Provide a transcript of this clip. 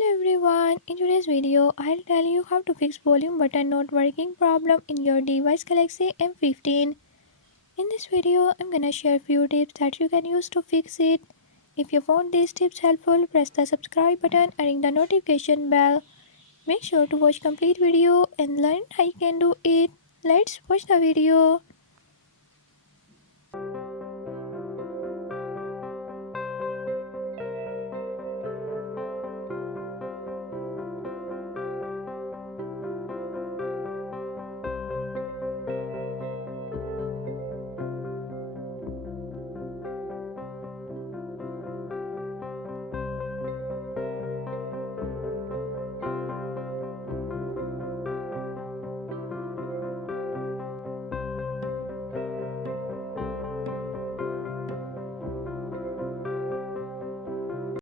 Hello everyone, in today's video I'll tell you how to fix volume button not working problem in your device Galaxy M15. In this video I'm gonna share few tips that you can use to fix it. If you found these tips helpful, press the subscribe button and ring the notification bell. Make sure to watch complete video and learn how you can do it. Let's watch the video.